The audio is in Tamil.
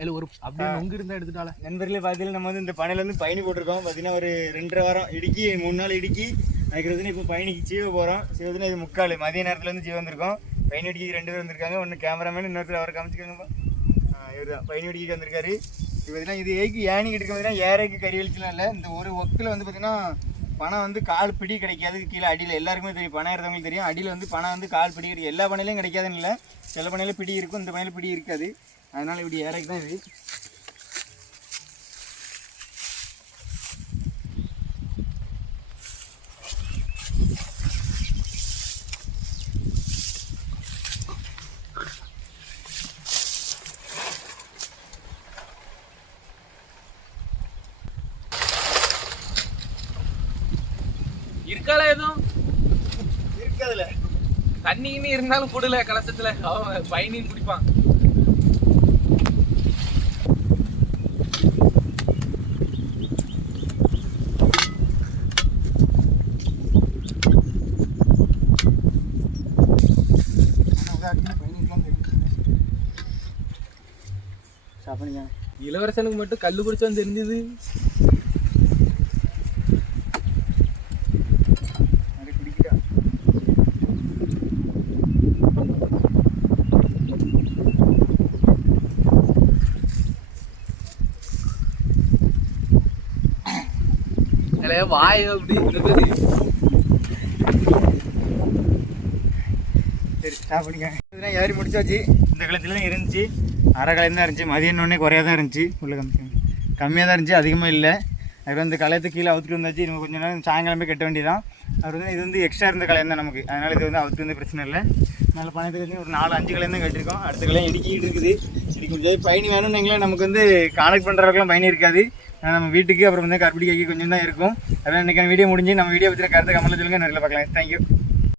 இல்ல ஒரு அப்படியே நொங்கு இருந்தா எடுத்துட்டால நண்பர்களே பார்த்தீங்கன்னா நம்ம வந்து இந்த பனையில வந்து பயணி போட்டிருக்கோம். பார்த்தீங்கன்னா ஒரு ரெண்டரை வாரம் இடுக்கி மூணு நாள் இடுக்கி. அதுக்கு இப்போ பயணிக்கு சீவ போகிறோம் சிவதுனா இது முக்கால். மதிய நேரத்துல இருந்து ஜீவ வந்திருக்கோம். பயணி அடிக்கி ரெண்டு பேர் வந்திருக்காங்க. ஒன்று கேமராமேன் இன்னொருத்தர் அவரை காமிச்சிக்கோங்கப்பா. இவர் தான் பயணி அடிக்கி வந்திருக்காரு. இது பார்த்தீங்கன்னா இது ஏக்கு ஏணிக்கு எடுக்க பார்த்தீங்கன்னா ஏரைக்கு கறி வலிக்கலாம் இல்லை. இந்த ஒரு ஒக்கில் வந்து பார்த்தீங்கன்னா பணம் வந்து கால் பிடி கிடைக்காது. கீழே அடியில் எல்லாருக்குமே தெரியும். பணம் இருந்தவங்களுக்கு தெரியும். அடியில் வந்து பணம் வந்து கால் பிடி கிடைக்கும் எல்லா பணையிலையும் கிடைக்காதுன்னு இல்லை. சில பணையில பிடி இருக்கும். இந்த பணையில பிடி இருக்காது. அதனால இப்படி ஏரைக்கு தான் இது. இருக்கால எதுவும்? இருக்காதுல. தண்ணின்னு இருந்தாலும் குடல கலசத்துல. அவன் பயணின்னு குடிப்பான். சாப்பிடுங்க. இளவரசனுக்கு மட்டும் கல்லு குடிச்சான்னு தெரிஞ்சது. வாய் அப்படி சரி இதெல்லாம் ஏறி முடிச்சாச்சு. இந்த காலத்துலாம் இருந்துச்சு. அரை காலம் தான் இருந்துச்சு. மதியம் ஒன்றே குறையாக தான் இருந்துச்சு. உள்ள கம்மி கம்மியாக தான் இருந்துச்சு. அதிகமாக இல்லை. அது வந்து கலையத்து கீழே அவுத்துட்டு வந்தாச்சு. நம்ம கொஞ்சம் நேரம் சாயங்காலமே கட்ட வேண்டியதான் அவர் வந்து இது வந்து எக்ஸ்ட்ரா இருந்த கலையம் தான் நமக்கு. அதனால் இது வந்து அவுத்து வந்து பிரச்சனை இல்லை. நல்ல பணத்துக்கு ஒரு நாலு அஞ்சு கலையம் தான் கட்டிருக்கோம். அடுத்த கலையம் இடுக்கிட்டு இருக்குது. இடிக்க முடியாது. பயணி வேணும்னு நமக்கு வந்து கானெக்ட் பண்ணுற அளவுக்குலாம் பயணி இருக்காது. நம்ம வீட்டுக்கு அப்புறம் வந்து கருப்பிடி கைக்கு கொஞ்சம் தான் இருக்கும். அதனால் இன்றைக்கான வீடியோ முடிஞ்சு நம்ம வீடியோ பற்றின கருத்தை கமெண்ட்ல சொல்லுங்கள் நேரில் பார்க்கலாம். தேங்க்யூ